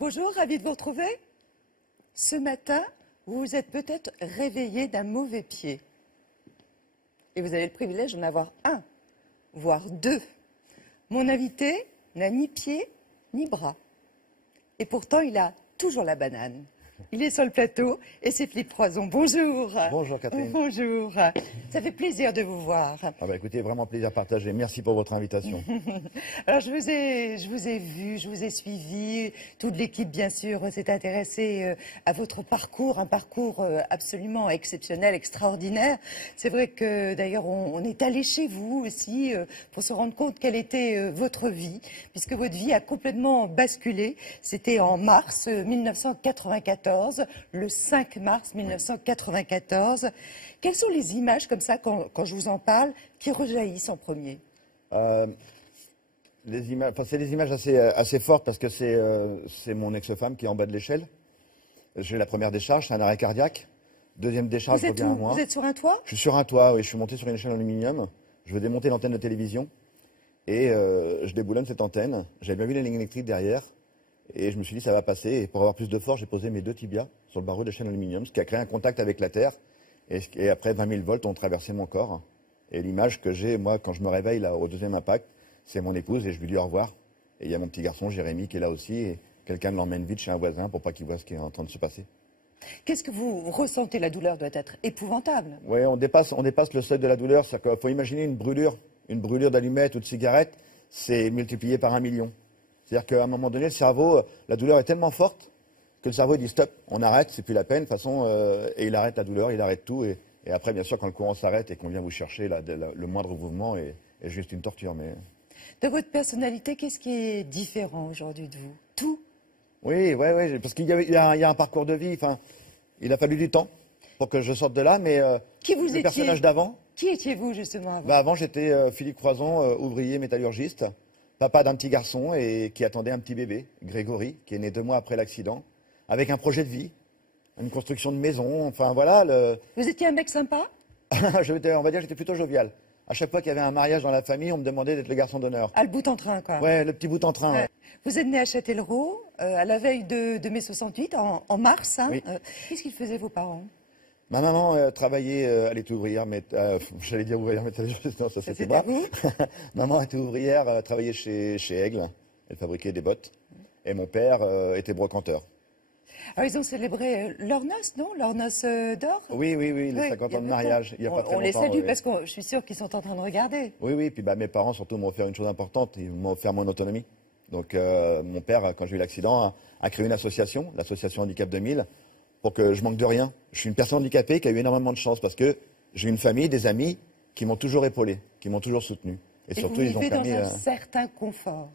Bonjour, ravi de vous retrouver. Ce matin, vous vous êtes peut-être réveillé d'un mauvais pied. Et vous avez le privilège d'en avoir un, voire deux. Mon invité n'a ni pied ni bras. Et pourtant, il a toujours la banane. Il est sur le plateau et c'est Philippe Croison. Bonjour. Bonjour Catherine. Bonjour. Ça fait plaisir de vous voir. Ah bah écoutez, vraiment plaisir partagé. Merci pour votre invitation. Alors je vous ai vu, je vous ai suivi. Toute l'équipe, bien sûr, s'est intéressée à votre parcours, un parcours absolument exceptionnel, extraordinaire. C'est vrai que d'ailleurs on est allé chez vous aussi pour se rendre compte quelle était votre vie, puisque votre vie a complètement basculé. C'était en mars 1994. Le 5 mars 1994. Quelles sont les images comme ça, quand je vous en parle, qui rejaillissent en premier? C'est des images assez fortes parce que c'est mon ex-femme qui est en bas de l'échelle. J'ai la première décharge, c'est un arrêt cardiaque. Deuxième décharge, revient à moi. Vous êtes sur un toit? Je suis sur un toit, oui. Je suis monté sur une échelle en aluminium. Je veux démonter l'antenne de télévision. Et je déboulonne cette antenne. J'avais bien vu la ligne électrique derrière. Et je me suis dit, ça va passer. Et pour avoir plus de force, j'ai posé mes deux tibias sur le barreau de la chaîne aluminium, ce qui a créé un contact avec la terre. Et après, 20 000 volts ont traversé mon corps. Et l'image que j'ai, moi, quand je me réveille là, au deuxième impact, c'est mon épouse et je lui dis au revoir. Et il y a mon petit garçon, Jérémy, qui est là aussi. Et quelqu'un me l'emmène vite chez un voisin pour pas qu'il voit ce qui est en train de se passer. Qu'est-ce que vous ressentez? La douleur doit être épouvantable. Oui, on dépasse le seuil de la douleur. C'est-à-dire qu'il faut imaginer une brûlure d'allumette ou de cigarette, c'est multiplié par 1 million. C'est-à-dire qu'à un moment donné, le cerveau, la douleur est tellement forte que le cerveau dit stop, on arrête, c'est plus la peine, de toute façon, et il arrête la douleur, il arrête tout. Et après, bien sûr, quand le courant s'arrête et qu'on vient vous chercher, le moindre mouvement est juste une torture. Mais... De votre personnalité, qu'est-ce qui est différent aujourd'hui de vous? Tout? Oui, parce qu'il y a un parcours de vie. Enfin, il a fallu du temps pour que je sorte de là, mais qui vous le personnage d'avant. Qui étiez-vous justement avant? Avant, j'étais Philippe Croison, ouvrier métallurgiste. Papa d'un petit garçon et qui attendait un petit bébé, Grégory, qui est né 2 mois après l'accident, avec un projet de vie, une construction de maison, enfin voilà. Vous étiez un mec sympa? On va dire j'étais plutôt jovial. À chaque fois qu'il y avait un mariage dans la famille, on me demandait d'être le garçon d'honneur. Ah, le bout en train, quoi. Ouais, le petit bout en train. Ouais. Vous êtes né à Châtellerault, à la veille de mai 68, en mars. Hein. Oui. Qu'est-ce qu'ils faisaient vos parents? Ma maman travaillait, elle était ouvrière, mais j'allais dire ouvrière métallurgiste, non, ça c'était pas. Maman était ouvrière, travaillait chez Aigle, elle fabriquait des bottes, et mon père était brocanteur. Alors ils ont célébré leurs noces, non? Leurs noces d'or? Oui, les 50 ans de mariage, il y a pas très longtemps. On les salue parce que je suis sûre qu'ils sont en train de regarder. Oui, puis mes parents surtout m'ont offert une chose importante, ils m'ont offert mon autonomie. Donc mon père, quand j'ai eu l'accident, a créé une association, l'association Handicap 2000, pour que je manque de rien. Je suis une personne handicapée qui a eu énormément de chance parce que j'ai une famille, des amis qui m'ont toujours épaulé, qui m'ont toujours soutenu. Et surtout, ils ont permis dans un certain confort.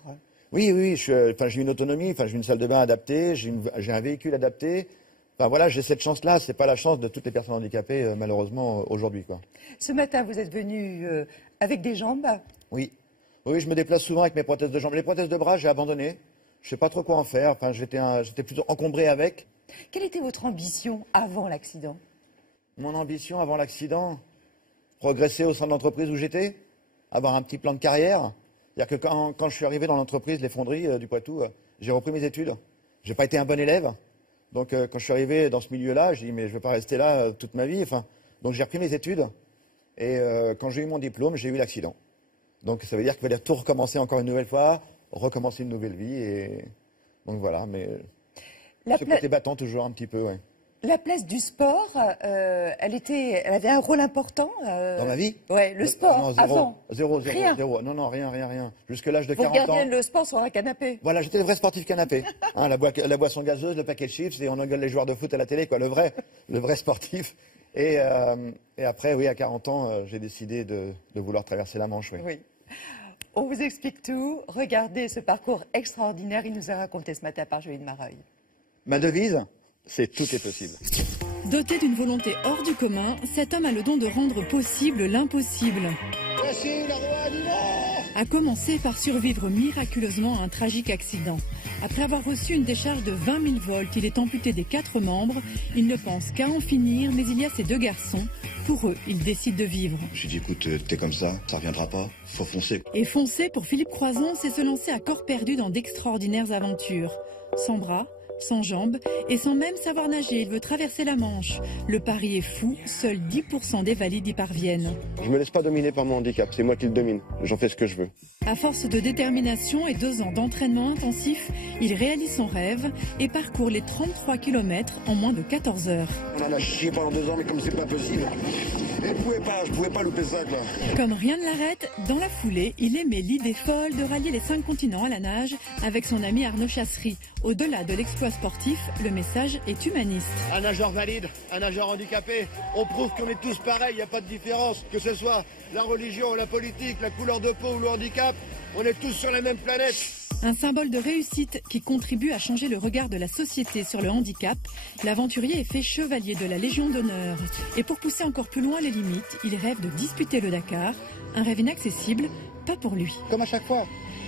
Oui, j'ai une autonomie, j'ai une salle de bain adaptée, j'ai un véhicule adapté. Enfin voilà, j'ai cette chance-là, c'est pas la chance de toutes les personnes handicapées malheureusement aujourd'hui, quoi. Ce matin, vous êtes venu avec des jambes? Oui, je me déplace souvent avec mes prothèses de jambes. Les prothèses de bras, j'ai abandonné. Je sais pas trop quoi en faire. Enfin, j'étais plutôt encombré avec. Quelle était votre ambition avant l'accident? Mon ambition avant l'accident, progresser au sein de l'entreprise où j'étais, avoir un petit plan de carrière. C'est-à-dire que quand je suis arrivé dans l'entreprise, les fonderies du Poitou, j'ai repris mes études. J'ai pas été un bon élève. Donc quand je suis arrivé dans ce milieu-là, j'ai dit mais je vais pas rester là toute ma vie. Enfin, donc j'ai repris mes études. Et quand j'ai eu mon diplôme, j'ai eu l'accident. Donc ça veut dire qu'il fallait tout recommencer encore une nouvelle fois, recommencer une nouvelle vie. Et donc voilà, mais ce côté battant toujours un petit peu, ouais. La place du sport, elle avait un rôle important dans ma vie. Ouais, le sport, non, avant. Zéro. Non, rien. Jusque l'âge de 40 ans. Vous regardiez le sport sur un canapé. Voilà, j'étais le vrai sportif canapé. Hein, la boisson gazeuse, le paquet de chips, et on engueule les joueurs de foot à la télé, quoi. Le vrai sportif. Et après, oui, à 40 ans, j'ai décidé de vouloir traverser la Manche, oui. On vous explique tout. Regardez ce parcours extraordinaire. Il nous a raconté ce matin par Julie de Mareuil. Ma devise, c'est tout est possible. Doté d'une volonté hors du commun, cet homme a le don de rendre possible l'impossible. Voici la roi du Nord. A commencer par survivre miraculeusement à un tragique accident. Après avoir reçu une décharge de 20 000 volts, il est amputé des 4 membres. Il ne pense qu'à en finir, mais il y a ses 2 garçons, Pour eux, ils décident de vivre. J'ai dit, écoute, t'es comme ça reviendra pas, faut foncer. Et foncer pour Philippe Croison, c'est se lancer à corps perdu dans d'extraordinaires aventures. Sans bras, sans jambes et sans même savoir nager, il veut traverser la Manche. Le pari est fou, seuls 10% des valides y parviennent. Je me laisse pas dominer par mon handicap, c'est moi qui le domine. J'en fais ce que je veux. À force de détermination et 2 ans d'entraînement intensif, il réalise son rêve et parcourt les 33 km en moins de 14 heures. On en a chié pendant 2 ans, mais comme c'est pas possible, je pouvais pas louper ça, quoi. Comme rien ne l'arrête, dans la foulée, il émet l'idée folle de rallier les 5 continents à la nage avec son ami Arnaud Chassery. Au-delà de l'exploit sportif, le message est humaniste. Un nageur valide, un nageur handicapé, on prouve qu'on est tous pareils, il n'y a pas de différence, que ce soit la religion, la politique, la couleur de peau ou le handicap, on est tous sur la même planète. Un symbole de réussite qui contribue à changer le regard de la société sur le handicap, l'aventurier est fait chevalier de la Légion d'honneur. Et pour pousser encore plus loin les limites, il rêve de disputer le Dakar, un rêve inaccessible, pas pour lui. Comme à chaque fois,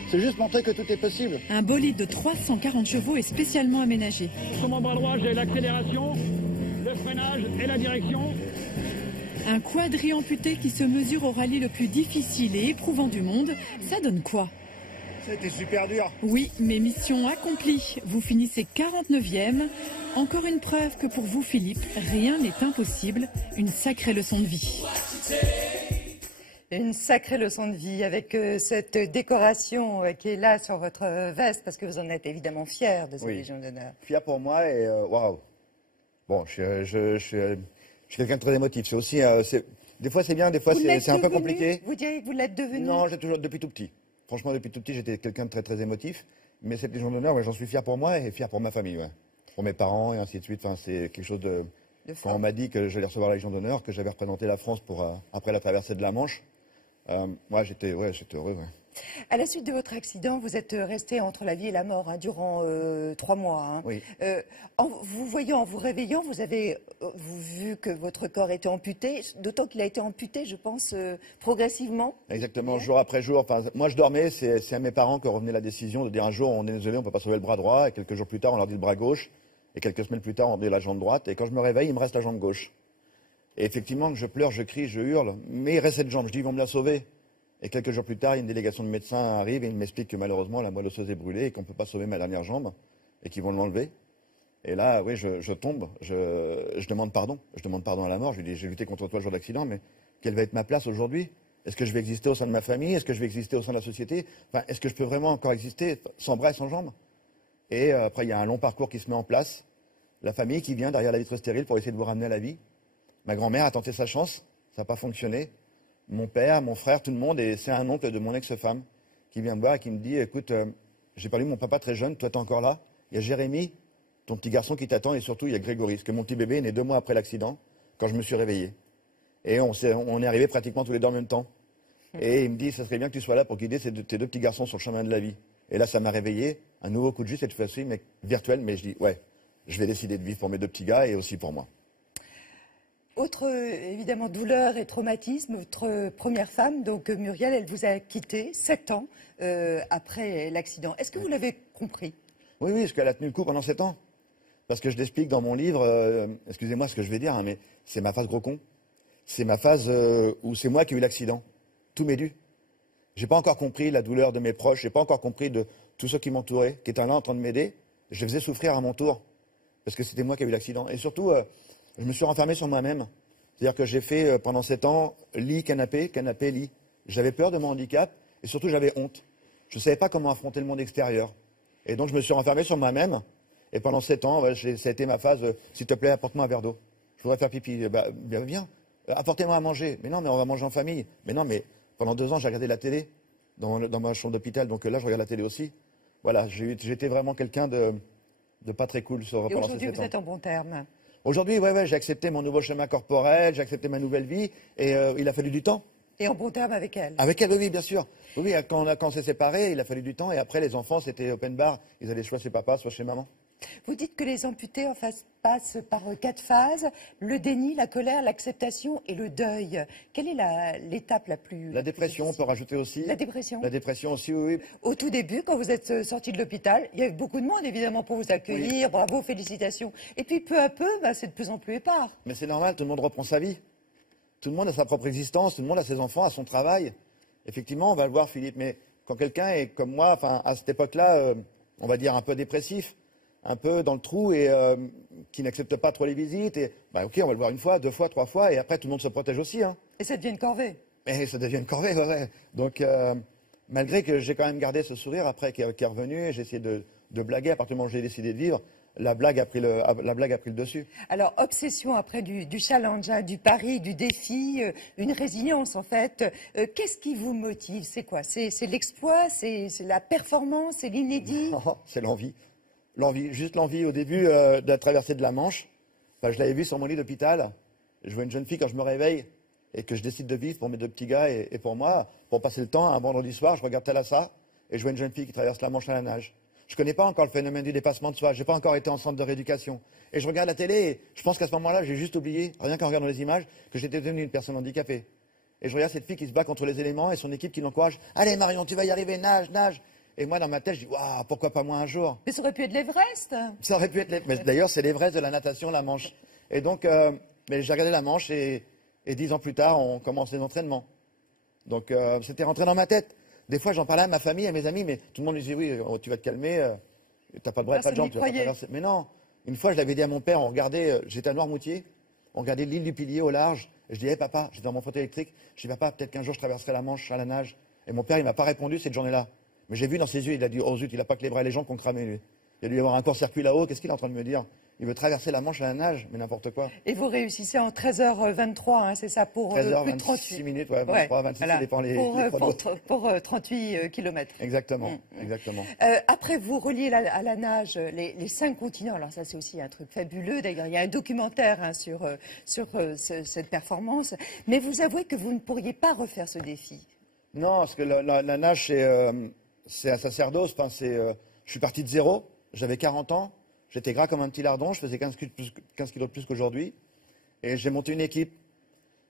c'est juste montrer que tout est possible. Un bolide de 340 chevaux est spécialement aménagé. Sur mon bras droit, j'ai l'accélération, le freinage et la direction. Un quadri amputé qui se mesure au rallye le plus difficile et éprouvant du monde, ça donne quoi? C'était super dur. Oui, mais mission accomplie. Vous finissez 49e. Encore une preuve que pour vous, Philippe, rien n'est impossible. Une sacrée leçon de vie. Une sacrée leçon de vie avec cette décoration qui est là sur votre veste, parce que vous en êtes évidemment fier de cette Légion d'honneur. Fier pour moi et waouh. Bon, je suis quelqu'un de très émotif. C'est aussi, des fois c'est bien, des fois c'est un peu compliqué. Vous diriez que vous l'êtes devenu? Non, j'ai toujours depuis tout petit. Franchement, depuis tout petit, j'étais quelqu'un de très très émotif. Mais cette Légion d'honneur, ouais, j'en suis fier pour moi et fier pour ma famille, ouais. Pour mes parents et ainsi de suite. Enfin, c'est quelque chose de. Quand on m'a dit que j'allais recevoir la Légion d'honneur, que j'avais représenté la France pour après la traversée de la Manche, moi j'étais heureux. Ouais. À la suite de votre accident, vous êtes resté entre la vie et la mort durant 3 mois. Hein. Oui. En vous réveillant, vous avez vu que votre corps était amputé, d'autant qu'il a été amputé, je pense, progressivement. Exactement, jour après jour. Enfin, moi je dormais, c'est à mes parents que revenait la décision de dire un jour on est désolé, on ne peut pas sauver le bras droit, et quelques jours plus tard on leur dit le bras gauche, et quelques semaines plus tard on dit la jambe droite, et quand je me réveille, il me reste la jambe gauche. Et effectivement, que je pleure, je crie, je hurle, mais il reste cette jambe, je dis ils vont me la sauver. Et quelques jours plus tard, une délégation de médecins arrive et il m'explique que malheureusement la moelle osseuse est brûlée et qu'on ne peut pas sauver ma dernière jambe et qu'ils vont l'enlever. Et là, oui, je tombe, je demande pardon. Je demande pardon à la mort. Je lui dis, j'ai lutté contre toi le jour de l'accident, mais quelle va être ma place aujourd'hui? Est-ce que je vais exister au sein de ma famille? Est-ce que je vais exister au sein de la société? Enfin, est-ce que je peux vraiment encore exister sans bras et sans jambes? Et après, il y a un long parcours qui se met en place. La famille qui vient derrière la vitre stérile pour essayer de vous ramener à la vie. Ma grand-mère a tenté sa chance, ça n'a pas fonctionné. Mon père, mon frère, tout le monde, et c'est un oncle de mon ex-femme qui vient me voir et qui me dit, écoute, j'ai perdu mon papa très jeune, toi t'es encore là. Il y a Jérémy, ton petit garçon qui t'attend, et surtout il y a Grégory, parce que mon petit bébé est né 2 mois après l'accident, quand je me suis réveillé. Et on est arrivés pratiquement tous les deux en même temps. Et il me dit, ça serait bien que tu sois là pour guider tes 2 petits garçons sur le chemin de la vie. Et là, ça m'a réveillé, un nouveau coup de jus cette fois-ci, mais virtuel, mais je dis, ouais, je vais décider de vivre pour mes 2 petits gars et aussi pour moi. Autre, évidemment, douleur et traumatisme, votre première femme, donc Muriel, elle vous a quitté 7 ans après l'accident. Est-ce que vous l'avez compris? Oui, parce qu'elle a tenu le coup pendant 7 ans. Parce que je l'explique dans mon livre, excusez-moi ce que je vais dire, hein, mais c'est ma phase gros con. C'est ma phase où c'est moi qui ai eu l'accident. Tout m'est dû. J'ai pas encore compris la douleur de mes proches, j'ai pas encore compris de tous ceux qui m'entouraient, qui étaient là en train de m'aider. Je les faisais souffrir à mon tour. Parce que c'était moi qui ai eu l'accident. Et surtout, je me suis renfermé sur moi-même. C'est-à-dire que j'ai fait pendant 7 ans lit, canapé, canapé, lit. J'avais peur de mon handicap et surtout j'avais honte. Je ne savais pas comment affronter le monde extérieur. Et donc je me suis renfermé sur moi-même. Et pendant 7 ans, ça a été ma phase, s'il te plaît, apporte-moi un verre d'eau. Je voudrais faire pipi. Bah, viens, apportez-moi à manger. Mais non, mais on va manger en famille. Mais non, mais pendant 2 ans, j'ai regardé la télé dans ma chambre d'hôpital. Donc là, je regarde la télé aussi. Voilà, j'étais vraiment quelqu'un de pas très cool pendant ces 7 ans. Et aujourd'hui, vous êtes en bon terme? Aujourd'hui, ouais, j'ai accepté mon nouveau schéma corporel, j'ai accepté ma nouvelle vie, et il a fallu du temps. Et en bon terme avec elle? Avec elle, oui, bien sûr. Oui, quand on s'est séparés, il a fallu du temps, et après, les enfants, c'était open bar. Ils allaient soit chez papa, soit chez maman. Vous dites que les amputés en face passent par 4 phases, le déni, la colère, l'acceptation et le deuil. Quelle est l'étape la plus... La dépression, on peut rajouter aussi. La dépression? La dépression aussi, oui. Au tout début, quand vous êtes sorti de l'hôpital, il y avait beaucoup de monde, évidemment, pour vous accueillir. Oui. Bravo, félicitations. Et puis, peu à peu, c'est de plus en plus épars. Mais c'est normal, tout le monde reprend sa vie. Tout le monde a sa propre existence, tout le monde a ses enfants, a son travail. Effectivement, on va le voir, Philippe, mais quand quelqu'un est comme moi, enfin, à cette époque-là, on va dire un peu dépressif, un peu dans le trou et qui n'accepte pas trop les visites, et bah, ok, on va le voir une fois, deux fois, trois fois, et après tout le monde se protège aussi. Hein. Et ça devient une corvée. Et ça devient une corvée, ouais. Donc, malgré que j'ai quand même gardé ce sourire après qui est revenu, et j'ai essayé de blaguer à partir du moment où j'ai décidé de vivre, la blague a pris le dessus. Alors, obsession après du challenge, hein, du pari, du défi, une résilience en fait. Qu'est-ce qui vous motive? C'est quoi? C'est l'exploit? C'est la performance? C'est l'inédit? C'est l'envie. Juste l'envie au début de la traversée de la Manche. Enfin, je l'avais vu sur mon lit d'hôpital. Je vois une jeune fille quand je me réveille et que je décide de vivre pour mes deux petits gars et pour moi, pour passer le temps, un vendredi soir, je regarde Thalassa et je vois une jeune fille qui traverse la Manche à la nage. Je ne connais pas encore le phénomène du dépassement de soi. Je n'ai pas encore été en centre de rééducation. Et je regarde la télé et je pense qu'à ce moment-là, j'ai juste oublié, rien qu'en regardant les images, que j'étais devenu une personne handicapée. Et je regarde cette fille qui se bat contre les éléments et son équipe qui l'encourage. Allez Marion, tu vas y arriver, nage, nage. Et moi, dans ma tête, je dis, waouh, pourquoi pas moi un jour? Mais ça aurait pu être l'Everest. Ça aurait pu être l'Everest. Mais d'ailleurs, c'est l'Everest de la natation, la Manche. Et donc, mais j'ai regardé la Manche et 10 ans plus tard, on commence les entraînements. Donc, c'était rentré dans ma tête. Des fois, j'en parlais à ma famille, à mes amis, mais tout le monde me disait, oui, tu vas te calmer, t'as pas de bras, pas de jambes, tu vas pas traverser. Mais non, une fois, je l'avais dit à mon père, on regardait, j'étais à Noirmoutier, on regardait l'île du Pilier au large, et je disais, hey, papa, j'étais dans mon fauteuil électrique, je dis, papa, peut-être qu'un jour je traverserai la Manche à la nage. Et mon père, il m'a pas répondu cette journée-là. Mais j'ai vu dans ses yeux, il a dit, oh zut, il a pas que les bras et les jambes qu'on cramait, lui. Il a dû y avoir un court-circuit là-haut, qu'est-ce qu'il est en train de me dire? Il veut traverser la Manche à la nage, mais n'importe quoi. Et vous réussissez en 13h23, hein, c'est ça, pour 13h26 plus de 38 minutes, ouais, 23, 26, voilà. Ça dépend les pour 38 kilomètres. Exactement, exactement. Après, vous reliez à la nage les 5 continents. Alors ça, c'est aussi un truc fabuleux. D'ailleurs, il y a un documentaire hein, sur cette performance. Mais vous avouez que vous ne pourriez pas refaire ce défi. Non, parce que la nage, c'est un sacerdoce. Enfin, je suis parti de zéro, j'avais 40 ans. J'étais gras comme un petit lardon, je faisais 15 kilos de plus qu'aujourd'hui. Et j'ai monté une équipe.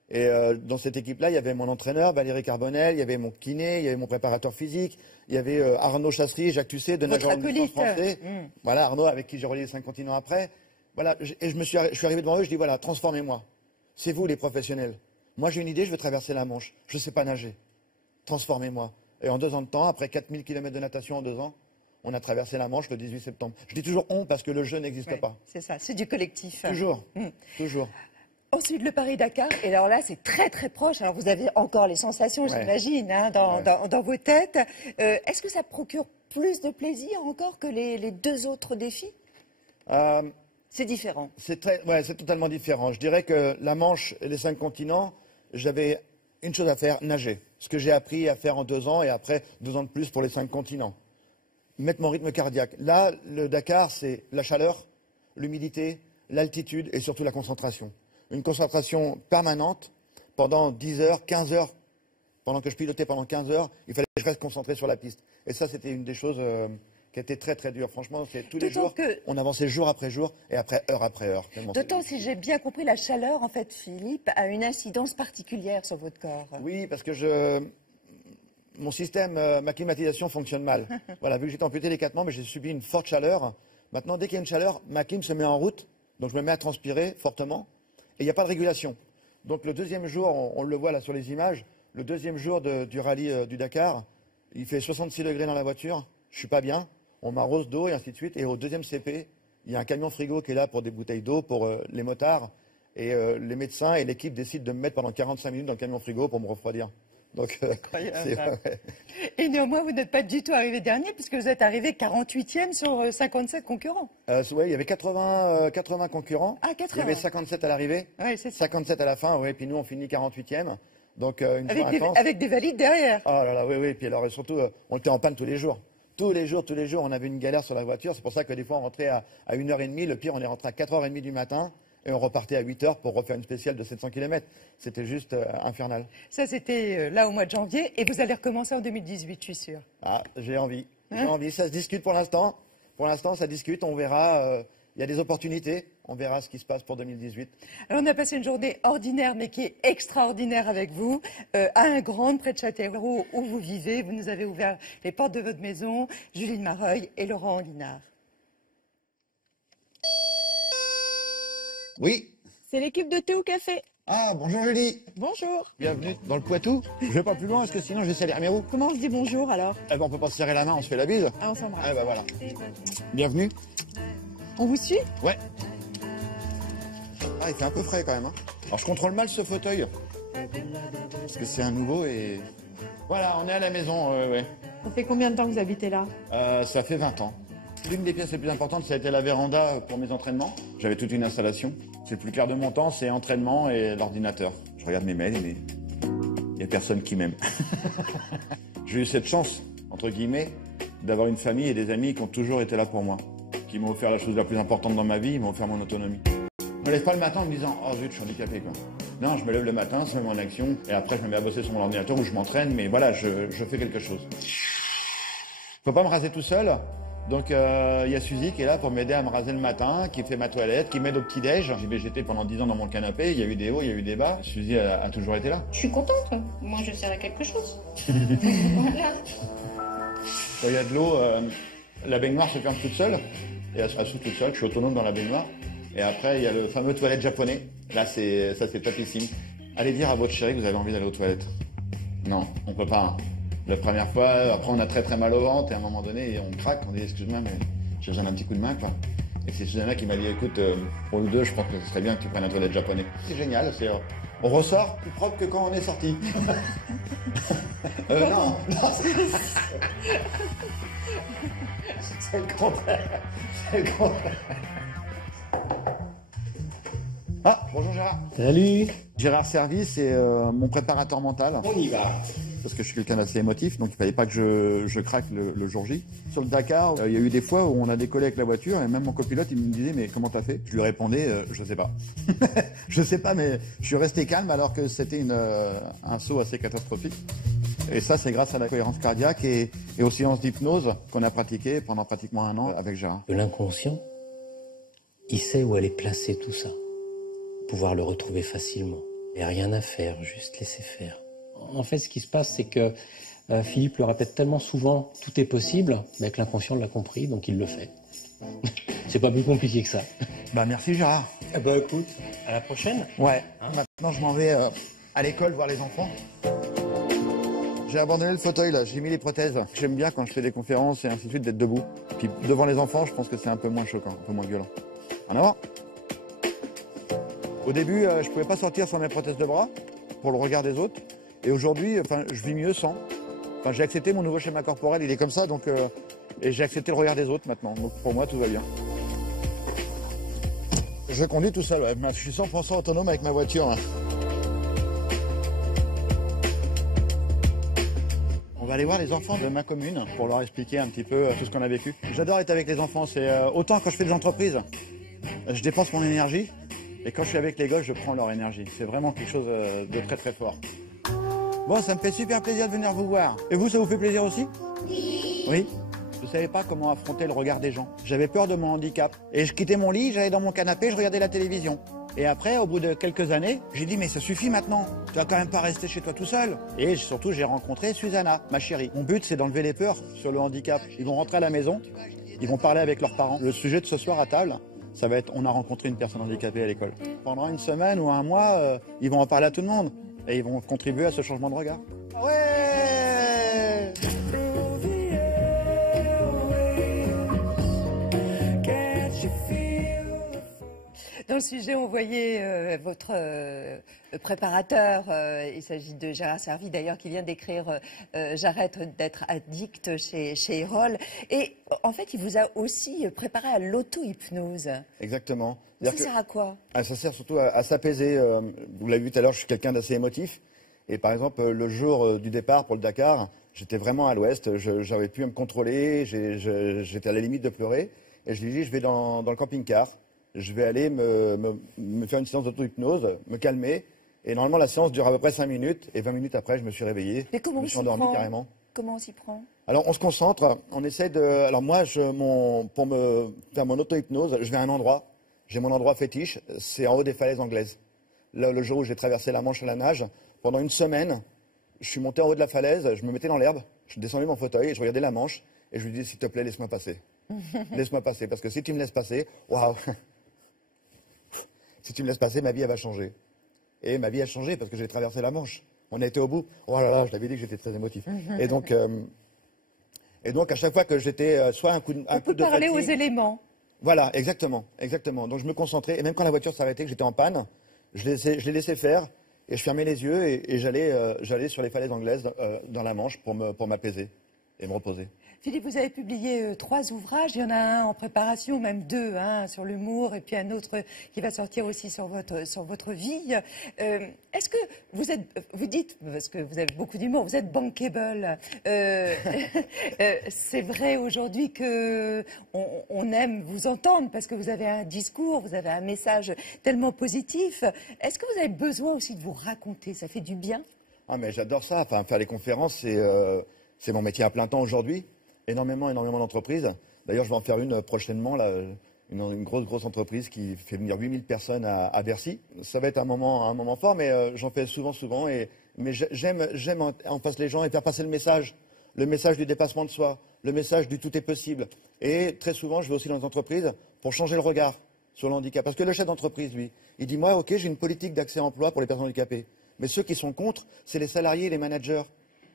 Et dans cette équipe-là, il y avait mon entraîneur, Valérie Carbonel, il y avait mon kiné, il y avait mon préparateur physique, il y avait Arnaud Chassery, Jacques Tusset, de nageurs français. Voilà, Arnaud, avec qui j'ai relié les 5 continents après. Voilà, et je suis arrivé devant eux, je dis voilà, transformez-moi. C'est vous les professionnels. Moi, j'ai une idée, je veux traverser la Manche. Je ne sais pas nager. Transformez-moi. Et en 2 ans de temps, après 4000 km de natation en 2 ans, on a traversé la Manche le 18 septembre. Je dis toujours on parce que le jeu n'existe pas. C'est ça, c'est du collectif. Toujours, toujours. Ensuite, le Paris-Dakar. Et alors là, c'est très très proche. Alors vous avez encore les sensations, j'imagine, hein, dans vos têtes. Est-ce que ça procure plus de plaisir encore que les 2 autres défis? C'est différent. C'est totalement différent. Je dirais que la Manche et les 5 continents, j'avais une chose à faire, nager. Ce que j'ai appris à faire en 2 ans et après 2 ans de plus pour les 5 continents. Mettre mon rythme cardiaque. Là, le Dakar, c'est la chaleur, l'humidité, l'altitude et surtout la concentration. Une concentration permanente pendant 10 heures, 15 heures. Pendant que je pilotais pendant 15 heures, il fallait que je reste concentré sur la piste. Et ça, c'était une des choses qui était très très dure. Franchement, c'est tous les jours, on avançait jour après jour et après heure. D'autant, si j'ai bien compris, la chaleur, en fait, Philippe, a une incidence particulière sur votre corps. Oui, parce que mon système, ma climatisation fonctionne mal. Voilà, vu que j'étais amputé les 4 membres, j'ai subi une forte chaleur. Maintenant, dès qu'il y a une chaleur, ma clim se met en route, donc je me mets à transpirer fortement, et il n'y a pas de régulation. Donc le 2e jour, on le voit là sur les images, le 2e jour du rallye du Dakar, il fait 66 degrés dans la voiture, je suis pas bien, on m'arrose d'eau et ainsi de suite, et au 2e CP, il y a un camion frigo qui est là pour des bouteilles d'eau pour les motards, et les médecins et l'équipe décident de me mettre pendant 45 minutes dans le camion frigo pour me refroidir. Donc, Et néanmoins, vous n'êtes pas du tout arrivé dernier, puisque vous êtes arrivé 48e sur 57 concurrents. Oui, il y avait 80 concurrents. Ah, 80. Il y avait 57 à l'arrivée, 57 à la fin, oui, et puis nous, on finit 48e. Donc, avec des valides derrière. Oh là là, oui, puis alors surtout, on était en panne tous les jours. Tous les jours, on avait une galère sur la voiture. C'est pour ça que des fois, on rentrait à 1h30. Le pire, on est rentré à 4h30 du matin. Et on repartait à 8h pour refaire une spéciale de 700 km. C'était juste infernal. Ça, c'était là au mois de janvier. Et vous allez recommencer en 2018, je suis sûr. Ah, j'ai envie. Ça se discute pour l'instant. Pour l'instant, ça discute. On verra. Il y a des opportunités. On verra ce qui se passe pour 2018. Alors, on a passé une journée ordinaire, mais qui est extraordinaire avec vous, à un grand près de Châtellerault, où vous vivez. Vous nous avez ouvert les portes de votre maison, Juline Mareuil et Laurent Guinard. Oui. C'est l'équipe de Thé au Café. Ah, bonjour Julie. Bonjour. Bienvenue dans le Poitou. Je vais pas plus loin, parce que sinon je vais salir mes roues. Comment on se dit bonjour alors? Eh ben, on peut pas se serrer la main, on se fait la bise. Ah, on s'embrasse. Eh ben voilà. Bienvenue. On vous suit? Ouais. Ah, il fait un peu frais quand même. Hein. Alors je contrôle mal ce fauteuil. Parce que c'est un nouveau et... Voilà, on est à la maison, ouais. Ça fait combien de temps que vous habitez là? Ça fait 20 ans. L'une des pièces les plus importantes, ça a été la véranda pour mes entraînements. J'avais toute une installation. C'est le plus clair de mon temps, c'est entraînement et l'ordinateur. Je regarde mes mails, mais il n'y a personne qui m'aime. J'ai eu cette chance, entre guillemets, d'avoir une famille et des amis qui ont toujours été là pour moi. Qui m'ont offert la chose la plus importante dans ma vie, ils m'ont offert mon autonomie. Je me lève pas le matin en me disant « Oh zut, je suis handicapé quoi ». Non, je me lève le matin, je me mets en action, et après je me mets à bosser sur mon ordinateur où je m'entraîne, mais voilà, je fais quelque chose. Je peux pas me raser tout seul, donc il y a Suzy qui est là pour m'aider à me raser le matin, qui fait ma toilette, qui m'aide au petit-déj. J'ai végété pendant 10 ans dans mon canapé, il y a eu des hauts, il y a eu des bas. Suzy a toujours été là. Je suis contente, moi je sers à quelque chose. Voilà. Quand il y a de l'eau, la baignoire se ferme toute seule, et elle s'ouvre toute seule, je suis autonome dans la baignoire. Et après, il y a le fameux toilette japonais. Là, ça c'est topissime. Allez dire à votre chérie que vous avez envie d'aller aux toilettes. Non, on peut pas. Hein. La première fois, après on a très très mal au ventre, et à un moment donné, on craque, on dit excuse-moi, mais j'ai besoin d'un petit coup de main, quoi. Et c'est Susanna qui m'a dit écoute, pour nous deux, je pense que ce serait bien que tu prennes un toilette japonais. C'est génial, on ressort plus propre que quand on est sorti. Non, c'est le contraire. C'est le contraire. Ah, bonjour Gérard. Salut. Gérard Service, c'est mon préparateur mental. On y va. Parce que je suis quelqu'un d'assez émotif, donc il fallait pas que je craque le jour J. Sur le Dakar, il y a eu des fois où on a décollé avec la voiture et même mon copilote, il me disait mais comment t'as fait? Je lui répondais je sais pas. Je sais pas, mais je suis resté calme alors que c'était un saut assez catastrophique. Et ça, c'est grâce à la cohérence cardiaque et aux séances d'hypnose qu'on a pratiquées pendant pratiquement 1 an avec Gérard. De l'inconscient, il sait où aller placer tout ça. Pouvoir le retrouver facilement. Il n'y a rien à faire, juste laisser faire. En fait, ce qui se passe, c'est que Philippe le répète tellement souvent, tout est possible, mais que l'inconscient l'a compris, donc il le fait. C'est pas plus compliqué que ça. Bah merci Gérard. Eh ben écoute, à la prochaine. Ouais, maintenant je m'en vais à l'école voir les enfants. J'ai abandonné le fauteuil là, j'ai mis les prothèses. J'aime bien quand je fais des conférences et ainsi de suite d'être debout. Puis devant les enfants, je pense que c'est un peu moins choquant, un peu moins violent. En avant. Au début, je pouvais pas sortir sans mes prothèses de bras pour le regard des autres. Et aujourd'hui, je vis mieux sans. J'ai accepté mon nouveau schéma corporel, il est comme ça, donc et j'ai accepté le regard des autres maintenant. Donc pour moi, tout va bien. Je conduis tout seul, ouais. Je suis 100% autonome avec ma voiture. Là. On va aller voir les enfants de ma commune pour leur expliquer un petit peu tout ce qu'on a vécu. J'adore être avec les enfants. C'est autant quand je fais des entreprises, je dépense mon énergie. Et quand je suis avec les gosses, je prends leur énergie. C'est vraiment quelque chose de très très fort. Bon, ça me fait super plaisir de venir vous voir. Et vous, ça vous fait plaisir aussi? Oui. Je ne savais pas comment affronter le regard des gens. J'avais peur de mon handicap. Et je quittais mon lit, j'allais dans mon canapé, je regardais la télévision. Et après, au bout de quelques années, j'ai dit mais ça suffit maintenant. Tu vas quand même pas rester chez toi tout seul. Et surtout, j'ai rencontré Susanna, ma chérie. Mon but, c'est d'enlever les peurs sur le handicap. Ils vont rentrer à la maison, ils vont parler avec leurs parents. Le sujet de ce soir à table, ça va être on a rencontré une personne handicapée à l'école. Pendant 1 semaine ou 1 mois, ils vont en parler à tout le monde. Et ils vont contribuer à ce changement de regard. Ouais! Dans le sujet, on voyait votre préparateur, il s'agit de Gérard Servie d'ailleurs, qui vient d'écrire J'arrête d'être addict chez Erol. Et en fait, il vous a aussi préparé à l'auto-hypnose. Exactement. Ça sert à quoi? Ça sert surtout à s'apaiser. Vous l'avez vu tout à l'heure, je suis quelqu'un d'assez émotif. Et par exemple, le jour du départ pour le Dakar, j'étais vraiment à l'ouest, j'avais pu me contrôler, j'étais à la limite de pleurer. Et je lui ai dit, je vais dans le camping-car. Je vais aller me faire une séance d'auto-hypnose, me calmer. Et normalement, la séance dure à peu près 5 minutes. Et 20 minutes après, je me suis réveillé. Mais comment je me suis endormi carrément. Comment on s'y prend? Alors, on se concentre. On essaie de... Alors moi, pour me faire mon auto-hypnose, je vais à un endroit. J'ai mon endroit fétiche. C'est en haut des falaises anglaises. Là, le jour où j'ai traversé la Manche à la nage, pendant 1 semaine, je suis monté en haut de la falaise, je me mettais dans l'herbe, je descendais mon fauteuil et je regardais la Manche. Et je lui dis, s'il te plaît, laisse-moi passer. Laisse-moi passer. Parce que si tu me laisses passer, waouh! Si tu me laisses passer, ma vie, elle va changer. Et ma vie a changé parce que j'ai traversé la Manche. On a été au bout. Oh là là, je t'avais dit que j'étais très émotif. Et donc, à chaque fois que j'étais soit un coup de On peut parler aux éléments. Voilà, exactement. Donc je me concentrais. Et même quand la voiture s'arrêtait, que j'étais en panne, je les laissais faire. Et je fermais les yeux et j'allais sur les falaises anglaises dans la Manche pour m'apaiser et me reposer. Philippe, vous avez publié 3 ouvrages. Il y en a un en préparation, même 2, hein, sur l'humour, et puis un autre qui va sortir aussi sur votre vie. Est-ce que vous dites, parce que vous avez beaucoup d'humour, vous êtes bankable. C'est vrai aujourd'hui qu'on aime vous entendre parce que vous avez un discours, vous avez un message tellement positif. Est-ce que vous avez besoin aussi de vous raconter? Ça fait du bien? Ah mais j'adore ça. Enfin, faire les conférences, c'est mon métier à plein temps aujourd'hui. Énormément d'entreprises. D'ailleurs, je vais en faire une prochainement, là, une grosse entreprise qui fait venir 8000 personnes à Bercy. Ça va être un moment fort, mais j'en fais souvent. Mais j'aime en face les gens et faire passer le message du dépassement de soi, le message du tout est possible. Et très souvent, je vais aussi dans les entreprises pour changer le regard sur le handicap. Parce que le chef d'entreprise, lui, il dit, moi, ok, j'ai une politique d'accès à l'emploi pour les personnes handicapées. Mais ceux qui sont contre, c'est les salariés et les managers.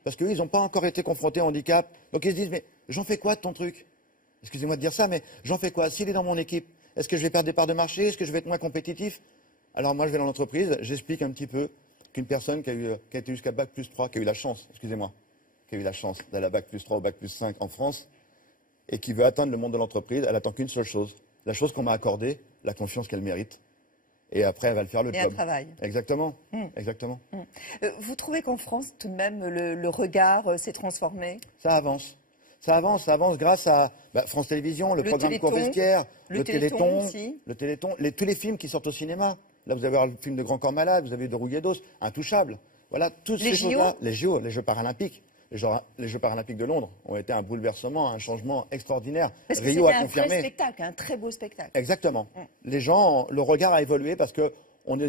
Parce qu'eux, ils n'ont pas encore été confrontés au handicap. Donc ils se disent, mais j'en fais quoi de ton truc? Excusez-moi de dire ça, mais j'en fais quoi? S'il est dans mon équipe, est-ce que je vais perdre des parts de marché? Est-ce que je vais être moins compétitif? Alors moi, je vais dans l'entreprise, j'explique un petit peu qu'une personne qui a été jusqu'à Bac plus 3, qui a eu la chance d'aller à Bac plus 3 ou Bac plus 5 en France, et qui veut atteindre le monde de l'entreprise, elle attend qu'une seule chose. La chose qu'on m'a accordée, la confiance qu'elle mérite. Et après, elle va le faire le job. Et un travail. Exactement. Exactement. Vous trouvez qu'en France, tout de même, le regard s'est transformé? Ça avance. Ça avance grâce à France Télévisions, le programme Cour Vestiaire, le Téléthon, tous les films qui sortent au cinéma. Là, vous avez le film de Grand Corps Malade, vous avez de Rouillé d'Os, Intouchable. Voilà, toutes ces choses-là. Les JO, les Jeux Paralympiques. Les Jeux Paralympiques de Londres ont été un bouleversement, un changement extraordinaire. Parce que Rio a c'était confirmé. Un vrai spectacle, un très beau spectacle. Exactement. Les gens, le regard a évolué parce que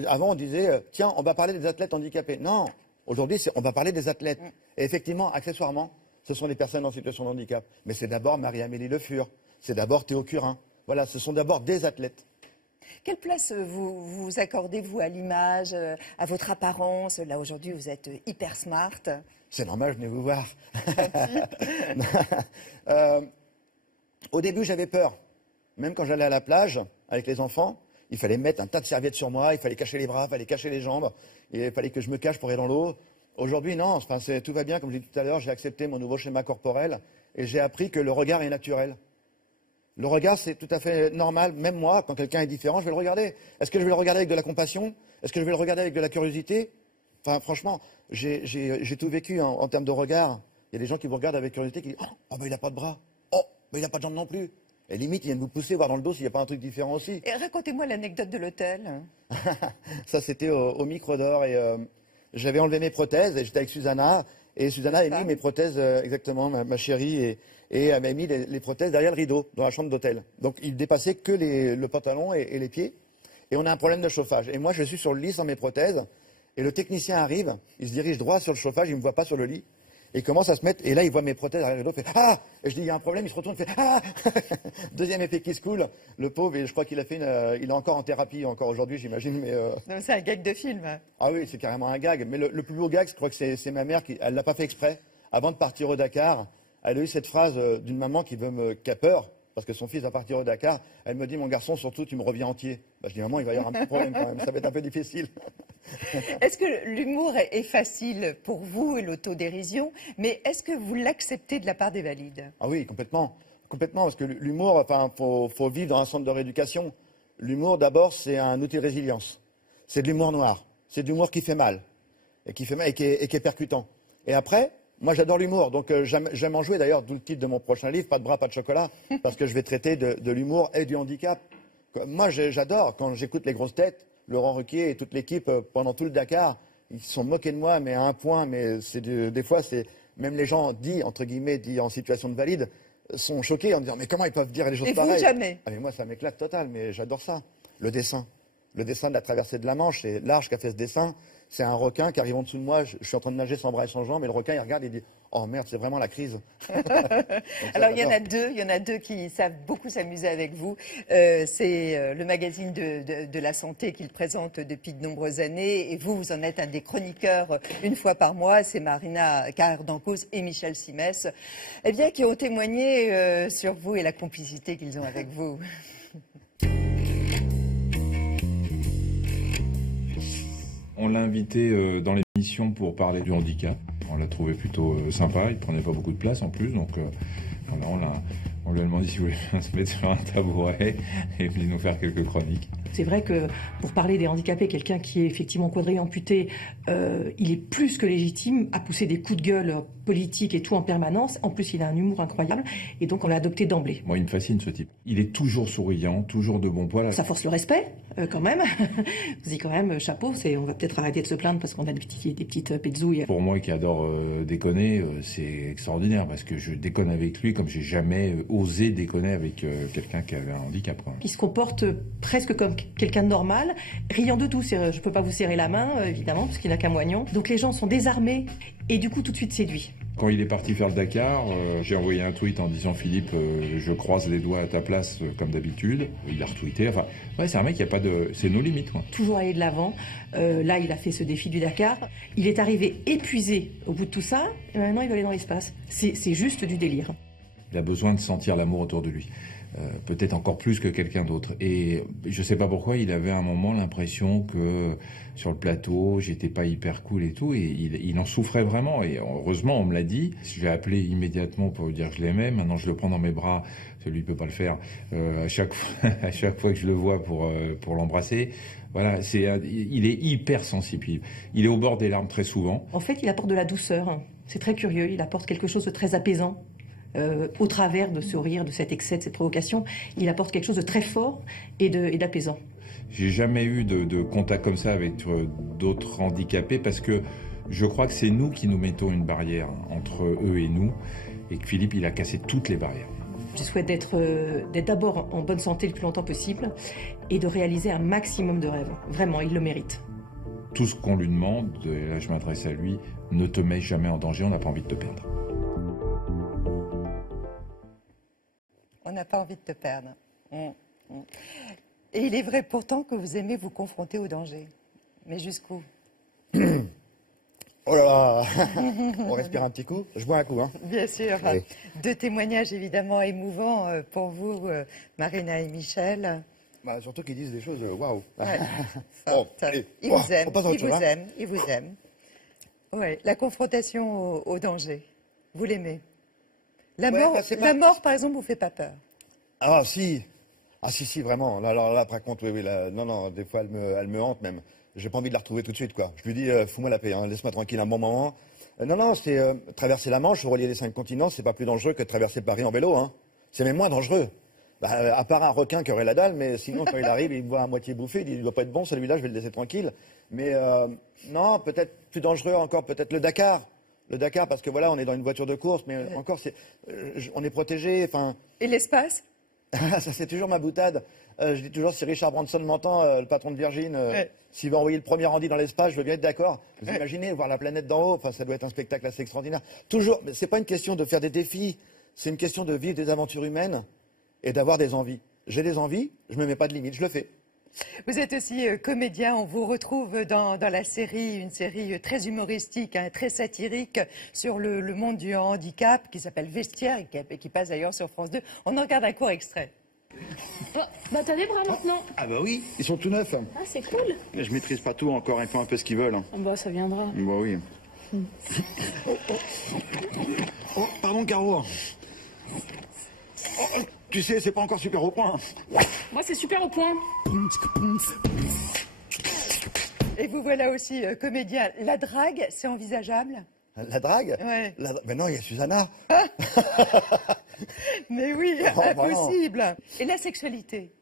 avant on disait tiens, on va parler des athlètes handicapés. Non, aujourd'hui on va parler des athlètes. Et effectivement, accessoirement, ce sont les personnes en situation de handicap. Mais c'est d'abord Marie-Amélie Le Fur, c'est d'abord Théo Curin. Voilà, ce sont d'abord des athlètes. Quelle place vous accordez-vous à l'image, à votre apparence? Là, aujourd'hui, vous êtes hyper smart. C'est normal, venez vous voir. Au début, j'avais peur. Même quand j'allais à la plage avec les enfants, il fallait mettre un tas de serviettes sur moi, il fallait cacher les bras, il fallait cacher les jambes, il fallait que je me cache pour aller dans l'eau. Aujourd'hui, non, tout va bien. Comme je l'ai dit tout à l'heure, j'ai accepté mon nouveau schéma corporel et j'ai appris que le regard est naturel. Le regard, c'est tout à fait normal. Même moi, quand quelqu'un est différent, je vais le regarder. Est-ce que je vais le regarder avec de la compassion? Est-ce que je vais le regarder avec de la curiosité? Enfin, franchement, j'ai tout vécu en termes de regard. Il y a des gens qui vous regardent avec curiosité qui disent « Oh, ben il n'a pas de bras. Oh, ben il n'a pas de jambes non plus. » Et limite, ils viennent vous pousser, voir dans le dos s'il n'y a pas un truc différent aussi. Et racontez-moi l'anecdote de l'hôtel. Ça, c'était au Micro d'Or. Et j'avais enlevé mes prothèses et j'étais avec Susanna. Et Susanna avait mis mes prothèses, exactement, ma chérie, et elle m'a mis les prothèses derrière le rideau, dans la chambre d'hôtel. Donc, il dépassait que le pantalon et les pieds. Et on a un problème de chauffage. Et moi, je suis sur le lit sans mes prothèses. Et le technicien arrive, il se dirige droit sur le chauffage, il ne me voit pas sur le lit. Et il commence à se mettre, et là, il voit mes prothèses derrière le rideau, il fait « Ah !» Et je dis « Il y a un problème », il se retourne, il fait « Ah !» Deuxième effet qui se coule, le pauvre, et je crois qu'il a fait il est encore en thérapie, encore aujourd'hui, j'imagine, mais... C'est un gag de film. Ah oui, c'est carrément un gag. Mais le plus beau gag, je crois que c'est ma mère, elle l'a pas fait exprès. Avant de partir au Dakar, elle a eu cette phrase d'une maman qui a peur, parce que son fils va partir au Dakar. Elle me dit « Mon garçon, surtout, tu me reviens entier. » Je dis « Maman, il va y avoir un petit problème quand même, ça va être un peu difficile. » Est-ce que l'humour est facile pour vous et l'autodérision, mais est-ce que vous l'acceptez de la part des valides? Ah oui, complètement. Complètement, parce que l'humour, enfin, faut vivre dans un centre de rééducation. L'humour, d'abord, c'est un outil de résilience. C'est de l'humour noir. C'est de l'humour qui fait mal. Et qui est percutant. Et après, moi, j'adore l'humour. Donc, j'aime en jouer. D'ailleurs, d'où le titre de mon prochain livre, Pas de bras, pas de chocolat. Parce que je vais traiter de l'humour et du handicap. Moi, j'adore quand j'écoute les grosses têtes, Laurent Ruquier et toute l'équipe pendant tout le Dakar. Ils se sont moqués de moi, mais à un point. Mais des fois, même les gens dits en situation de valide, sont choqués en disant mais comment ils peuvent dire des choses pareilles? Jamais. Ah mais moi ça m'éclate total, mais j'adore ça. Le dessin. Le dessin de la traversée de la Manche, c'est Large qui a fait ce dessin. C'est un requin qui arrive en dessous de moi. Je suis en train de nager sans bras et sans jambes, et le requin, il regarde et il dit « Oh merde, c'est vraiment la crise. » Alors, il y en a deux qui savent beaucoup s'amuser avec vous. C'est le magazine de la santé qu'il présente depuis de nombreuses années. Et vous en êtes un des chroniqueurs une fois par mois. C'est Marina Carrère-Dancos et Michel Simès, eh bien, qui ont témoigné sur vous et la complicité qu'ils ont avec vous. On l'a invité dans l'émission pour parler du handicap. On l'a trouvé plutôt sympa, il prenait pas beaucoup de place en plus, donc voilà, on lui a demandé s'il voulait bien se mettre sur un tabouret et puis nous faire quelques chroniques. C'est vrai que pour parler des handicapés, quelqu'un qui est effectivement quadrillé amputé, il est plus que légitime à pousser des coups de gueule politiques et tout en permanence. En plus, il a un humour incroyable et donc on l'a adopté d'emblée. Moi, il me fascine ce type. Il est toujours souriant, toujours de bon poil. Ça force le respect, quand même. Vous dites quand même, chapeau, on va peut-être arrêter de se plaindre parce qu'on a des petites pétzouilles. Pour moi qui adore déconner, c'est extraordinaire parce que je déconne avec lui comme j'ai jamais osé déconner avec quelqu'un qui avait un handicap. Quoi. Il se comporte presque comme quelqu'un de normal, riant de tout. Je peux pas vous serrer la main, évidemment, parce qu'il n'a qu'un moignon. Donc les gens sont désarmés et du coup tout de suite séduits. Quand il est parti faire le Dakar, j'ai envoyé un tweet en disant « Philippe, je croise les doigts à ta place comme d'habitude ». Il a retweeté. Enfin, ouais, c'est un mec qui a pas de... C'est nos limites. Quoi. Toujours aller de l'avant. Là, il a fait ce défi du Dakar. Il est arrivé épuisé au bout de tout ça. Et maintenant, il va aller dans l'espace. C'est juste du délire. Il a besoin de sentir l'amour autour de lui. Peut-être encore plus que quelqu'un d'autre. Et je sais pas pourquoi, il avait à un moment l'impression que sur le plateau, j'étais pas hyper cool et tout, et il en souffrait vraiment. Et heureusement, on me l'a dit. Je l'ai appelé immédiatement pour lui dire que je l'aimais. Maintenant, je le prends dans mes bras. Celui peut pas le faire. À chaque fois que je le vois pour l'embrasser. Voilà, il est hyper sensible. Il est au bord des larmes très souvent. En fait, il apporte de la douceur. C'est très curieux. Il apporte quelque chose de très apaisant. Au travers de ce rire, de cet excès, de cette provocation, il apporte quelque chose de très fort et d'apaisant. J'ai jamais eu de contact comme ça avec d'autres handicapés parce que je crois que c'est nous qui nous mettons une barrière entre eux et nous, et que Philippe, il a cassé toutes les barrières. Je souhaite d'être d'abord en bonne santé le plus longtemps possible et de réaliser un maximum de rêves. Vraiment, il le mérite. Tout ce qu'on lui demande, et là je m'adresse à lui, ne te mets jamais en danger, on n'a pas envie de te perdre. On n'a pas envie de te perdre. Et il est vrai pourtant que vous aimez vous confronter au danger. Mais jusqu'où? Oh là là. On respire un petit coup. Je bois un coup. Hein. Bien sûr. Oui. Deux témoignages évidemment émouvants pour vous, Marina et Michel. Bah, surtout qu'ils disent des choses waouh. Ouais. Bon, allez. Ils vous aiment. Ils vous aiment. Ouais. La confrontation au danger. Vous l'aimez? La mort, par exemple, vous fait pas peur? Ah si, vraiment. Là, par contre, oui, non, des fois, elle me hante même. J'ai pas envie de la retrouver tout de suite, quoi. Je lui dis, fous-moi la paix, hein, laisse-moi tranquille un bon moment. Non, c'est traverser la Manche, relier les 5 continents, c'est pas plus dangereux que de traverser Paris en vélo, hein. C'est même moins dangereux. Bah, à part un requin qui aurait la dalle, mais sinon, quand il arrive, il me voit à moitié bouffé, il dit, il doit pas être bon, celui-là, je vais le laisser tranquille. Mais non, peut-être plus dangereux encore, peut-être le Dakar. Le Dakar, parce que voilà, on est dans une voiture de course, mais encore, on est protégé. Enfin. Et l'espace? Ça, c'est toujours ma boutade. Je dis toujours, si Richard Branson m'entend, le patron de Virgin, s'il veut envoyer le premier Andy dans l'espace, je veux bien être d'accord. Vous imaginez, voir la planète d'en haut, enfin, ça doit être un spectacle assez extraordinaire. Toujours, mais c'est pas une question de faire des défis, c'est une question de vivre des aventures humaines et d'avoir des envies. J'ai des envies, je me mets pas de limite, je le fais. Vous êtes aussi comédien, on vous retrouve dans la série, une série très humoristique, hein, très satirique sur le monde du handicap qui s'appelle Vestiaire et qui passe d'ailleurs sur France 2. On en regarde un court extrait. Bah t'as des bras maintenant. Ah bah oui, ils sont tout neufs. Ah c'est cool. Je maîtrise pas tout encore, ils font un peu ce qu'ils veulent. Hein. Bah ça viendra. Bah oui. Oh, pardon Caro. Oh, tu sais, c'est pas encore super au point. Moi c'est super au point. Et vous voilà aussi comédien. La drague, c'est envisageable? La drague? Ouais. Mais non, il y a Susanna. Mais oui, impossible. Non. Et la sexualité?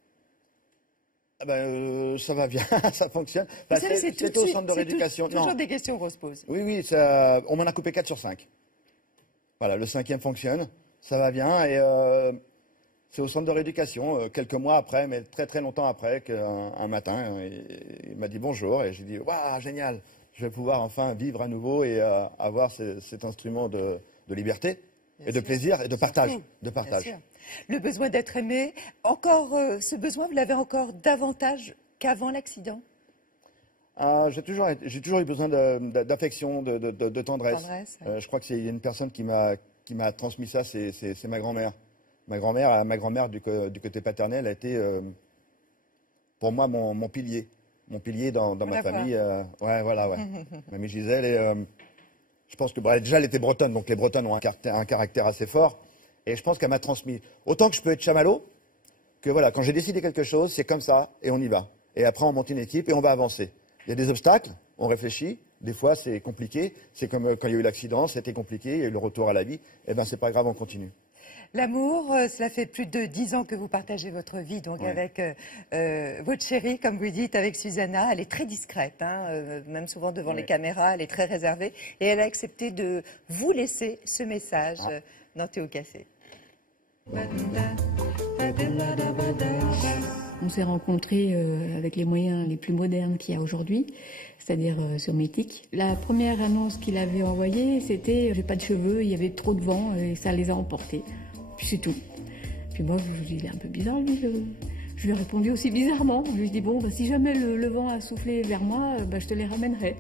Ça va bien, ça fonctionne. Vous savez, c'est au centre de rééducation. Toujours des questions qu'on se pose. Oui, on m'en a coupé 4 sur 5. Voilà, le 5e fonctionne, ça va bien. Et C'est au centre de rééducation, quelques mois après, mais très très longtemps après, qu'un matin, il m'a dit bonjour et j'ai dit waouh, génial, je vais pouvoir enfin vivre à nouveau et avoir cet instrument de liberté et de plaisir et de partage. Le besoin d'être aimé, encore ce besoin, vous l'avez encore davantage qu'avant l'accident? J'ai toujours eu besoin d'affection, de tendresse. Je crois que c'est une personne qui m'a transmis ça, c'est ma grand-mère. Ma grand-mère du côté paternel a été pour moi mon pilier dans ma famille. Mamie Gisèle, et je pense que déjà elle était bretonne, donc les bretonnes ont un caractère assez fort, et je pense qu'elle m'a transmis. Autant que je peux être chamallow, que voilà, quand j'ai décidé quelque chose, c'est comme ça et on y va. Et après on monte une équipe et on va avancer. Il y a des obstacles, on réfléchit. Des fois, c'est compliqué. C'est comme quand il y a eu l'accident, c'était compliqué, il y a eu le retour à la vie. Eh bien, c'est pas grave, on continue. L'amour, cela fait plus de 10 ans que vous partagez votre vie donc avec votre chérie, comme vous dites, avec Susanna. Elle est très discrète, même souvent devant les caméras, elle est très réservée. Et elle a accepté de vous laisser ce message dans Théo Café. On s'est rencontrés avec les moyens les plus modernes qu'il y a aujourd'hui, c'est-à-dire sur Mythique. La première annonce qu'il avait envoyée, c'était « j'ai pas de cheveux, il y avait trop de vent et ça les a emportés ». Puis c'est tout. Puis moi, je me dis, il est un peu bizarre, lui. Je lui ai répondu aussi bizarrement. Je lui ai dit, bon, si jamais le vent a soufflé vers moi, je te les ramènerai.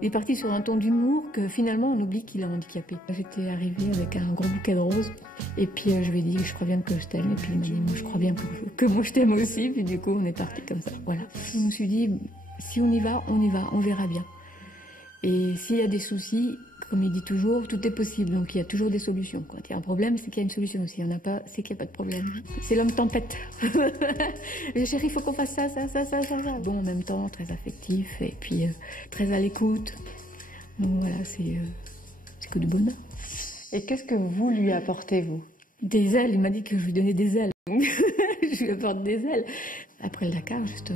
Il est parti sur un ton d'humour que finalement, on oublie qu'il est handicapé. J'étais arrivée avec un gros bouquet de roses. Et puis, je lui ai dit, je crois bien que je t'aime. Et puis, il m'a dit, moi, je crois bien que moi, je t'aime aussi. Puis du coup, on est parti comme ça. Voilà. Je me suis dit, si on y va, on verra bien. Et s'il y a des soucis, comme il dit toujours, tout est possible, donc il y a toujours des solutions. Quand il y a un problème, c'est qu'il y a une solution. S'il n'y en a pas, c'est qu'il n'y a pas de problème. C'est l'homme tempête. Chérie, il faut qu'on fasse ça. Bon, en même temps, très affectif et puis très à l'écoute. Donc voilà, c'est que du bonheur. Et qu'est-ce que vous lui apportez, vous? Des ailes, il m'a dit que je lui donnais des ailes. Je lui apporte des ailes. Après le Dakar, juste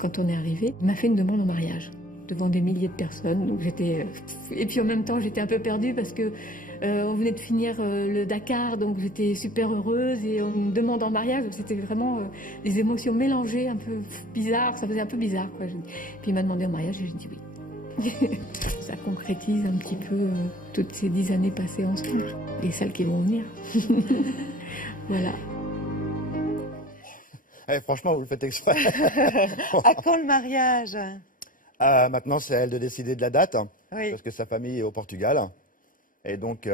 quand on est arrivé, il m'a fait une demande en mariage devant des milliers de personnes. Donc j'étais et puis en même temps j'étais un peu perdue parce que on venait de finir le Dakar, donc j'étais super heureuse et on me demande en mariage, donc c'était vraiment des émotions mélangées, un peu bizarres, ça faisait un peu bizarre quoi. Puis il m'a demandé en mariage et j'ai dit oui. Ça concrétise un petit peu toutes ces 10 années passées ensemble et celles qui vont venir. Voilà. Franchement, vous le faites exprès. À quand le mariage? Maintenant, c'est à elle de décider de la date, parce que sa famille est au Portugal. Et donc,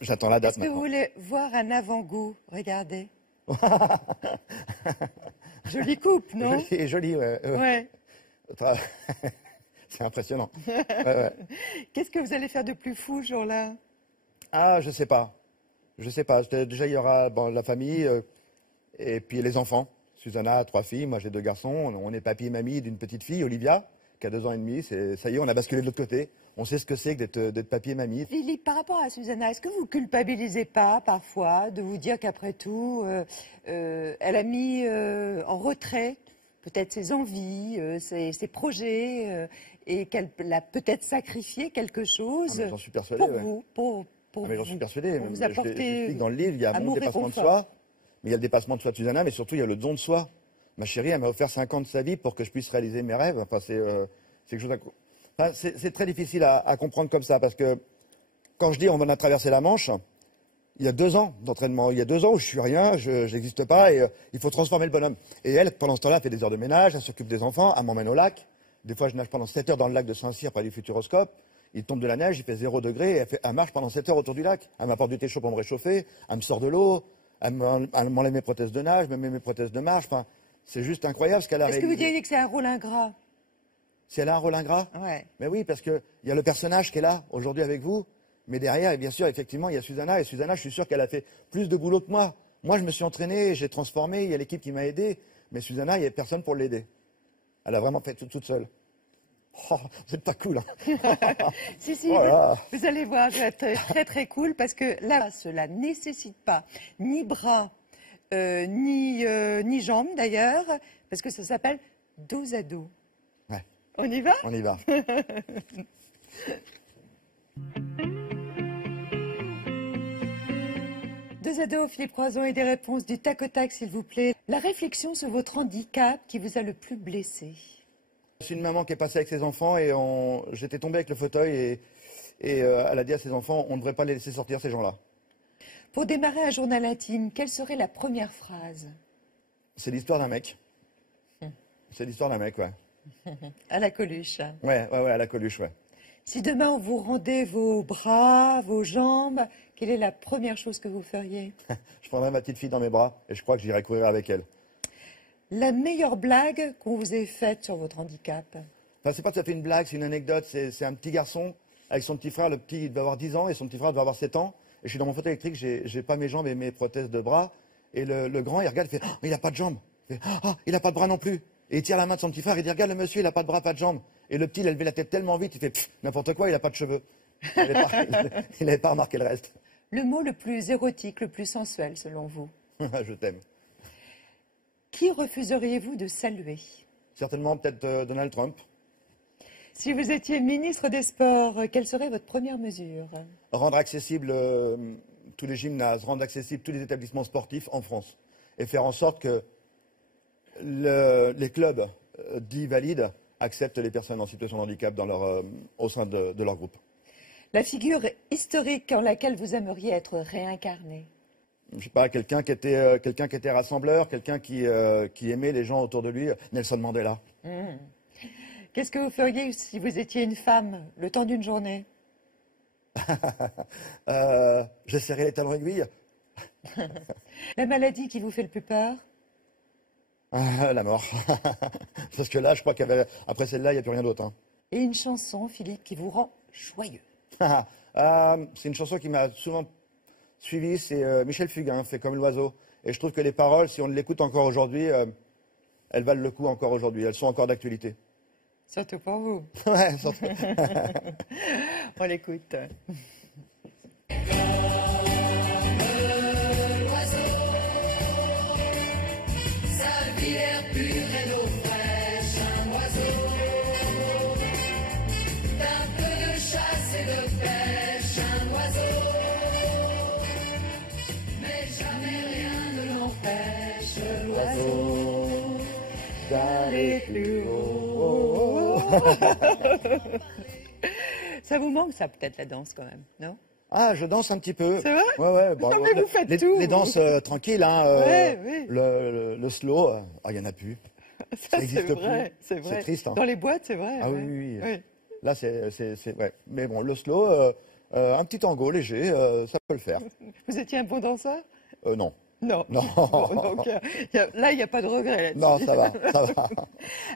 j'attends la date Est-ce que maintenant. vous voulez voir un avant-goût? Regardez. Jolie coupe, non? Jolie, ouais. C'est impressionnant. Qu'est-ce que vous allez faire de plus fou ce jour-là? Je sais pas. Déjà, il y aura la famille et puis les enfants. Susanna a 3 filles, moi j'ai 2 garçons. On est papy et mamie d'une petite fille, Olivia, qui a 2 ans et demi. Ça y est, on a basculé de l'autre côté. On sait ce que c'est que d'être papy et mamie. Philippe, par rapport à Susanna, est-ce que vous culpabilisez pas parfois de vous dire qu'après tout, elle a mis en retrait peut-être ses envies, ses projets, et qu'elle a peut-être sacrifié quelque chose J'en suis persuadé. pour j'en suis persuadé. vous Je apporter l'explique dans le livre, il y a mon dépassement de soi, mais il y a le dépassement de soi de Susanna, mais surtout il y a le don de soi. Ma chérie, elle m'a offert 5 ans de sa vie pour que je puisse réaliser mes rêves. Enfin, c'est quelque chose c'est très difficile à comprendre comme ça, parce que quand je dis on va traverser la Manche, il y a 2 ans d'entraînement. Il y a 2 ans où je suis rien, je n'existe pas, et il faut transformer le bonhomme. Et elle, pendant ce temps-là, elle fait des heures de ménage, elle s'occupe des enfants, elle m'emmène au lac. Des fois, je nage pendant 7 heures dans le lac de Saint-Cyr par du Futuroscope. Il tombe de la neige, il fait 0 degré, et elle marche pendant 7 heures autour du lac. Elle m'apporte du thé chaud pour me réchauffer, elle me sort de l'eau, elle m'enlève mes prothèses de nage, me met mes prothèses de marche. Enfin, c'est juste incroyable ce qu'elle a réalisé. Est-ce que vous diriez que c'est un rôle ingrat? Si elle a un rôle ingrat? Ouais. Mais oui, parce qu'il y a le personnage qui est là, aujourd'hui avec vous. Mais derrière, et bien sûr, effectivement, il y a Susanna. Et Susanna, je suis sûr qu'elle a fait plus de boulot que moi. Moi, je me suis entraîné, j'ai transformé, il y a l'équipe qui m'a aidé. Mais Susanna, il n'y a personne pour l'aider. Elle a vraiment fait tout toute seule. Oh, vous n'êtes pas cool, hein. Si, vous allez voir, je vais être très très cool, parce que là, cela ne nécessite pas ni bras, ni jambes d'ailleurs, parce que ça s'appelle dos à dos. Ouais. On y va? On y va. Deux ados, Philippe Croison, et des réponses du tac au tac, s'il vous plaît. La réflexion sur votre handicap qui vous a le plus blessé. C'est une maman qui est passée avec ses enfants et j'étais tombé avec le fauteuil et elle a dit à ses enfants, on ne devrait pas les laisser sortir, ces gens-là. Pour démarrer un journal intime, quelle serait la première phrase? C'est l'histoire d'un mec. C'est l'histoire d'un mec, ouais. À la Coluche. Ouais, à la Coluche, ouais. Si demain on vous rendait vos bras, vos jambes, quelle est la première chose que vous feriez? Je prendrais ma petite fille dans mes bras et je crois que j'irai courir avec elle. La meilleure blague qu'on vous ait faite sur votre handicap? Enfin, c'est pas tout à fait une blague, c'est une anecdote. C'est un petit garçon avec son petit frère. Le petit, il devait avoir 10 ans et son petit frère devait avoir 7 ans. Et je suis dans mon fauteuil électrique, j'ai pas mes jambes et mes prothèses de bras. Et le grand, il regarde, il fait « Oh, mais il a pas de jambes !» Il fait « Oh, il a pas de bras non plus !» Et il tire la main de son petit frère et il dit « Regarde le monsieur, il a pas de bras, pas de jambes !» Et le petit, il a levé la tête tellement vite, il fait « N'importe quoi, il a pas de cheveux !» Il n'avait pas remarqué le reste. Le mot le plus érotique, le plus sensuel, selon vous? Je t'aime. Qui refuseriez-vous de saluer? Certainement peut-être Donald Trump. Si vous étiez ministre des Sports, quelle serait votre première mesure? Rendre accessible tous les gymnases, rendre accessible tous les établissements sportifs en France. Et faire en sorte que les clubs dits valides acceptent les personnes en situation de handicap au sein de leur groupe. La figure historique en laquelle vous aimeriez être réincarné? Je ne sais pas, quelqu'un qui était rassembleur, quelqu'un qui aimait les gens autour de lui, Nelson Mandela. Qu'est-ce que vous feriez si vous étiez une femme, le temps d'une journée? Je serrais les talons aiguilles. La maladie qui vous fait le plus peur? La mort. Parce que là, je crois qu'après celle-là, il n'y a plus rien d'autre. Hein. Et une chanson, Philippe, qui vous rend joyeux? C'est une chanson qui m'a souvent suivi, c'est Michel Fugain, Fait comme l'oiseau. Et je trouve que les paroles, si on l'écoute encore aujourd'hui, elles valent le coup encore aujourd'hui. Elles sont encore d'actualité. Surtout pour vous. Ouais, surtout. On l'écoute. D'aller plus haut. Ça vous manque, ça, peut-être, la danse, quand même, non? Ah, je danse un petit peu. C'est vrai? Ouais. Bon, non, mais vous faites tout. Les danses tranquilles, hein. Ouais. Le slow, il n'y en a plus. Ça existe plus. C'est vrai. C'est triste. Hein. Dans les boîtes, c'est vrai. Ah oui. Là, c'est vrai. Mais bon, le slow, un petit tango léger, ça peut le faire. Vous étiez un bon danseur? Non. Non. Donc, là, il n'y a pas de regret là-dessus. Non, ça va.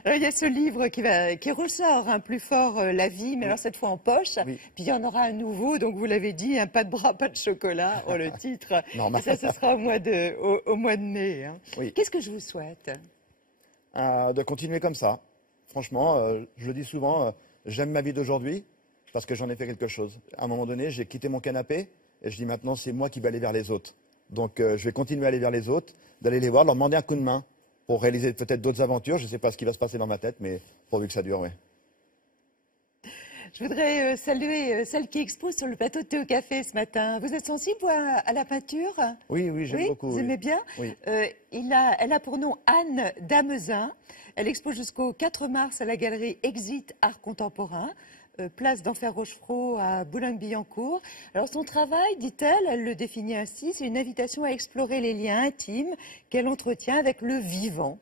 Alors, il y a ce livre qui ressort plus fort la vie, mais alors cette fois en poche. Oui. Puis il y en aura un nouveau, donc vous l'avez dit, un pas de bras, pas de chocolat, le titre. Normal. Et ça, ce sera au mois de mai. Hein. Oui. Qu'est-ce que je vous souhaite? De continuer comme ça. Franchement, je le dis souvent, j'aime ma vie d'aujourd'hui parce que j'en ai fait quelque chose. À un moment donné, j'ai quitté mon canapé et je dis maintenant, c'est moi qui vais aller vers les autres. Donc je vais continuer à aller vers les autres, d'aller les voir, leur demander un coup de main pour réaliser peut-être d'autres aventures. Je ne sais pas ce qui va se passer dans ma tête, mais pourvu que ça dure, oui. Je voudrais saluer celle qui expose sur le plateau de Thé au Café ce matin. Vous êtes sensible à la peinture? Oui, j'aime beaucoup. Vous aimez bien? Oui. Elle a pour nom Anne Damezin. Elle expose jusqu'au 4 mars à la galerie Exit Art Contemporain. Place d'Enfer Rochefort à Boulogne-Billancourt. Alors son travail, dit-elle, elle le définit ainsi, c'est une invitation à explorer les liens intimes qu'elle entretient avec le vivant.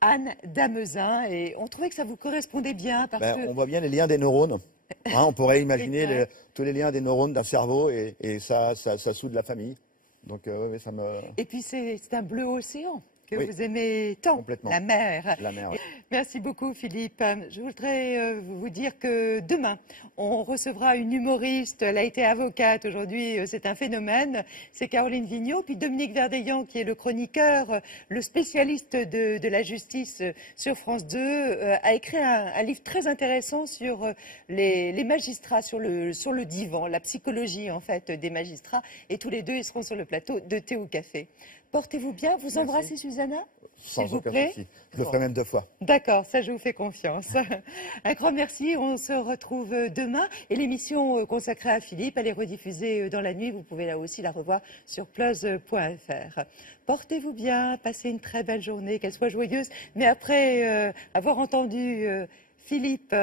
Anne Damezin, et on trouvait que ça vous correspondait bien parce que... On voit bien les liens des neurones. Hein, on pourrait imaginer tous les liens des neurones d'un cerveau et ça soude la famille. Donc oui, ça me... Et puis c'est un bleu océan que oui, vous aimez tant, complètement. la mer. La mer, oui. Merci beaucoup Philippe. Je voudrais vous dire que demain, on recevra une humoriste. Elle a été avocate aujourd'hui, c'est un phénomène. C'est Caroline Vigneault. Puis Dominique Verdeillan, qui est le chroniqueur, le spécialiste de la justice sur France 2, a écrit un livre très intéressant sur les magistrats, sur le divan, la psychologie en fait des magistrats. Et tous les deux, ils seront sur le plateau de Thé au Café. Portez-vous bien. Vous embrassez Susanna, s'il Sans vous aucun plaît. souci. Je le ferai même 2 fois. D'accord, ça je vous fais confiance. Un grand merci, on se retrouve demain. Et l'émission consacrée à Philippe, elle est rediffusée dans la nuit. Vous pouvez là aussi la revoir sur plus.fr. Portez-vous bien, passez une très belle journée, qu'elle soit joyeuse. Mais après avoir entendu Philippe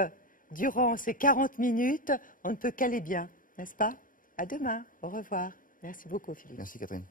durant ces 40 minutes, on ne peut qu'aller bien, n'est-ce pas? À demain, au revoir. Merci beaucoup Philippe. Merci Catherine.